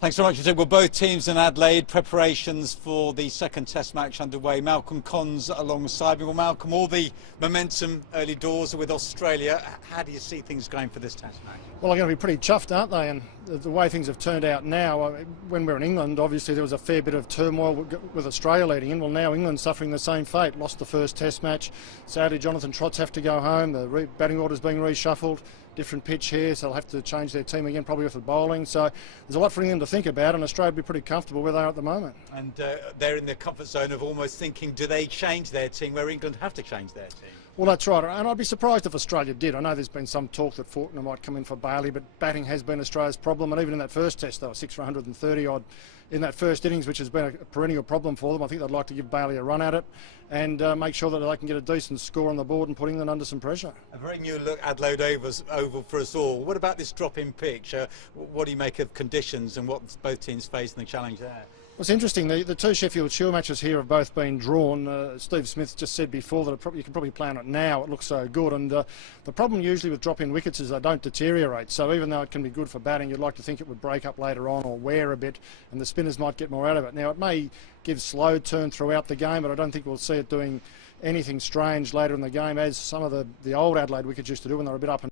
Thanks very much. Well, both teams in Adelaide, preparations for the second Test match underway. Malcolm Conn's alongside me. Well, Malcolm, all the momentum early doors with Australia. How do you see things going for this Test match? Well, they're going to be pretty chuffed, aren't they? And the way things have turned out now, when we're in England, obviously there was a fair bit of turmoil with Australia leading in. Well, now England's suffering the same fate. Lost the first Test match. Sadly, Jonathan Trott's have to go home. The batting order's being reshuffled. Different pitch here, so they'll have to change their team again, probably with the bowling. So there's a lot for England to think about, and Australia will be pretty comfortable where they are at the moment. And they're in the comfort zone of almost thinking, do they change their team where England have to change their team? Well, that's right, and I'd be surprised if Australia did. I know there's been some talk that Faulkner might come in for Bailey, but batting has been Australia's problem, and even in that first test, they were 6 for 130 odd in that first innings, which has been a perennial problem for them. I think they'd like to give Bailey a run at it and make sure that they can get a decent score on the board and put England under some pressure. A very new look Adelaide Oval for us all. What about this drop-in pitch? What do you make of conditions and what both teams face in the challenge there? Well, it's interesting, the two Sheffield Shield matches here have both been drawn. Steve Smith just said before that you can probably play on it now, it looks so good, and the problem usually with drop-in wickets is they don't deteriorate, so even though it can be good for batting, you'd like to think it would break up later on or wear a bit, and the spinners might get more out of it. Now, it may give slow turn throughout the game, but I don't think we'll see it doing anything strange later in the game, as some of the old Adelaide wickets used to do when they were a bit up and